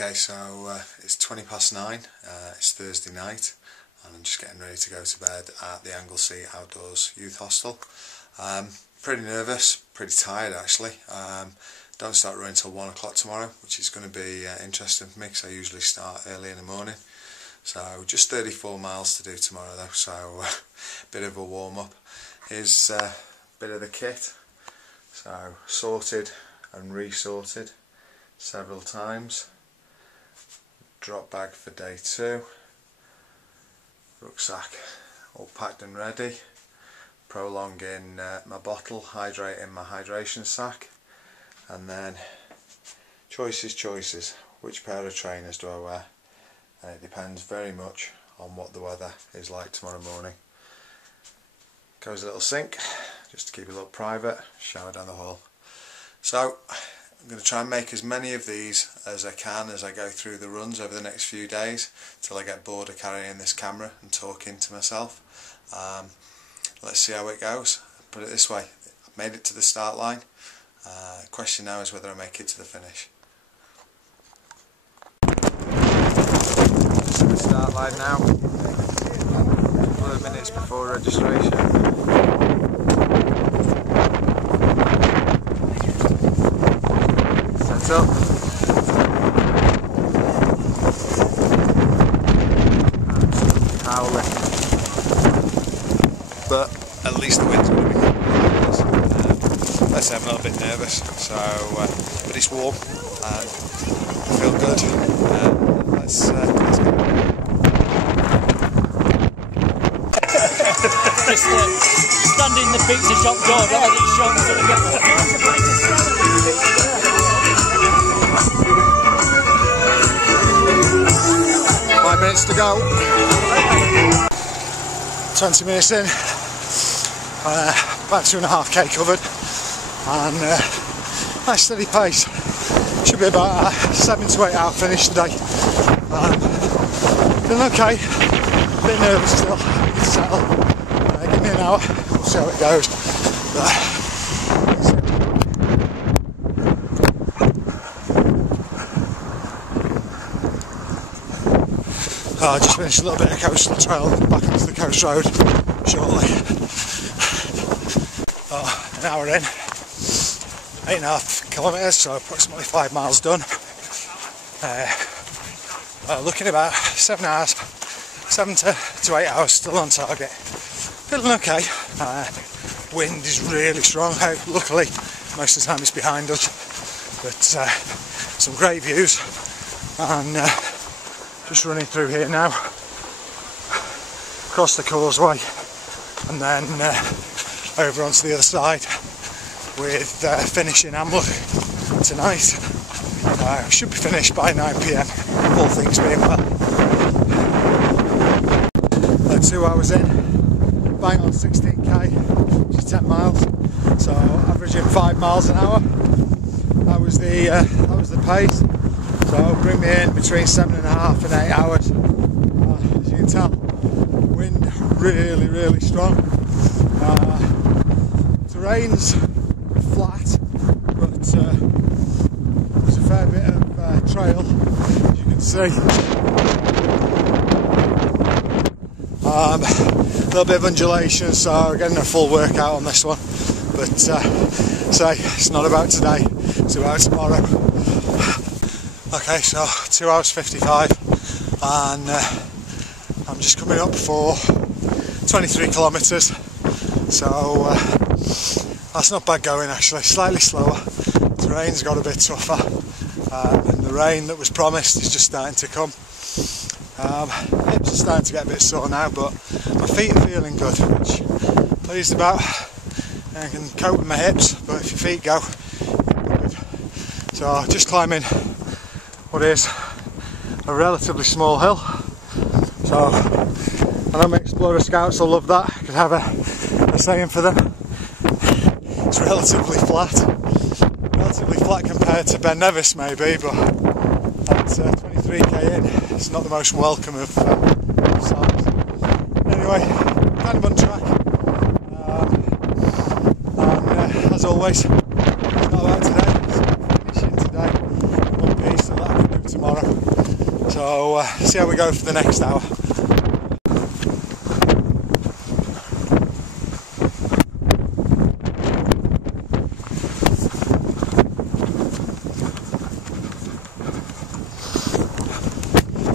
Okay, so it's 9:20, it's Thursday night and I'm just getting ready to go to bed at the Anglesey Outdoors Youth Hostel. Pretty nervous, pretty tired actually. Don't start running till 1 o'clock tomorrow, which is going to be interesting for me because I usually start early in the morning. So just 34 miles to do tomorrow though, so bit of a warm up. Here's a bit of the kit. So sorted and resorted several times. Drop bag for day 2. Rucksack all packed and ready. Prolonging my bottle, hydrating my hydration sack. And then choices. Which pair of trainers do I wear? And it depends very much on what the weather is like tomorrow morning. Goes a little sink, just to keep it a little private, shower down the hall. So I'm going to try and make as many of these as I can as I go through the runs over the next few days, till I get bored of carrying this camera and talking to myself. Let's see how it goes. Put it this way, I've made it to the start line. The question now is whether I make it to the finish. Just at the start line now, a couple of minutes before registration. Set up. Absolutely howling. But at least the wind's going to be good. Let's say I'm a little bit nervous, so but it's warm and I feel good. Let's go. Just stand in the pizza shop door, don't let it show until I get there. 5 minutes to go. 20 minutes in. About 2.5k covered. And nice steady pace. Should be about a 7 to 8 hour finish today. Feeling okay. A bit nervous still. Need to settle. Give me an hour. We'll see how it goes. I just finished a little bit of coastal trail, back onto the coast road shortly. An hour in, 8.5 kilometres, so approximately 5 miles done. Looking about 7 hours, 7 to 8 hours still on target. Feeling okay. Wind is really strong. Luckily, most of the time it's behind us, but some great views. And just running through here now, across the causeway, and then over onto the other side with finishing Amlock tonight. Should be finished by 9 PM, all things being well. 2 hours in, bang on 16k, which is 10 miles, so averaging 5 miles an hour. That was the pace. So bring me in between 7.5 and 8 hours. As you can tell, wind really strong. Terrain's flat, but there's a fair bit of trail, as you can see. A little bit of undulation, so getting a full workout on this one. But say it's not about today, it's about tomorrow. Okay, so 2 hours 55, and I'm just coming up for 23 kilometres, so that's not bad going actually, slightly slower. Terrain's got a bit tougher, and the rain that was promised is just starting to come. Hips are starting to get a bit sore now, but my feet are feeling good, which I'm pleased about. I can cope with my hips, but if your feet go, you're good. So just climbing what is a relatively small hill, so I know my Explorer Scouts will love that. I could have a saying for them. It's relatively flat compared to Ben Nevis maybe, but at 23k in, it's not the most welcome of sides. Anyway, kind of on track, and as always, it's not about today, it's finishing today in one piece, so that I can do tomorrow. So see how we go for the next hour.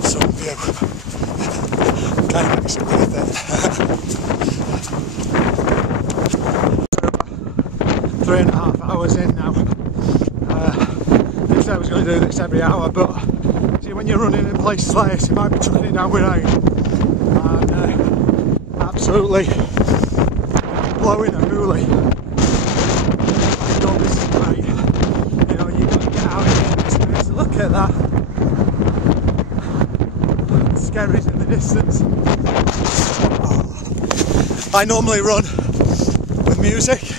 Some view. Kind of makes it worth it. 3.5 hours in now. I didn't say I was going to do this every hour, but see, when you're running in places like this, you might be chucking it down with rain and absolutely blowing a hoolie. I thought this is great. You know, you've got to get out here and experience. Look at that. The skerries in the distance. Oh. I normally run with music.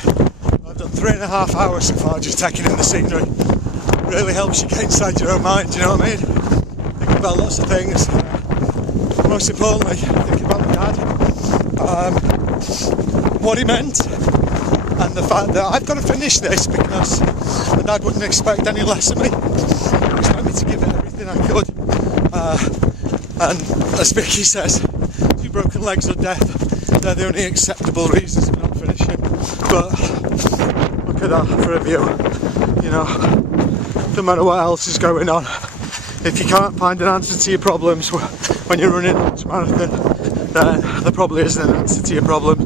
3.5 hours so far just taking in the scenery. Really helps you get inside your own mind, you know what I mean? Thinking about lots of things. Most importantly, thinking about my dad. What he meant, and the fact that I've got to finish this because my dad wouldn't expect any less of me. He expected me to give it everything I could. And as Vicky says, 2 broken legs or death, they're the only acceptable reasons for not finishing. But look at that for a view, you know, no matter what else is going on, if you can't find an answer to your problems when you're running an ultramarathon, then there probably isn't an answer to your problems.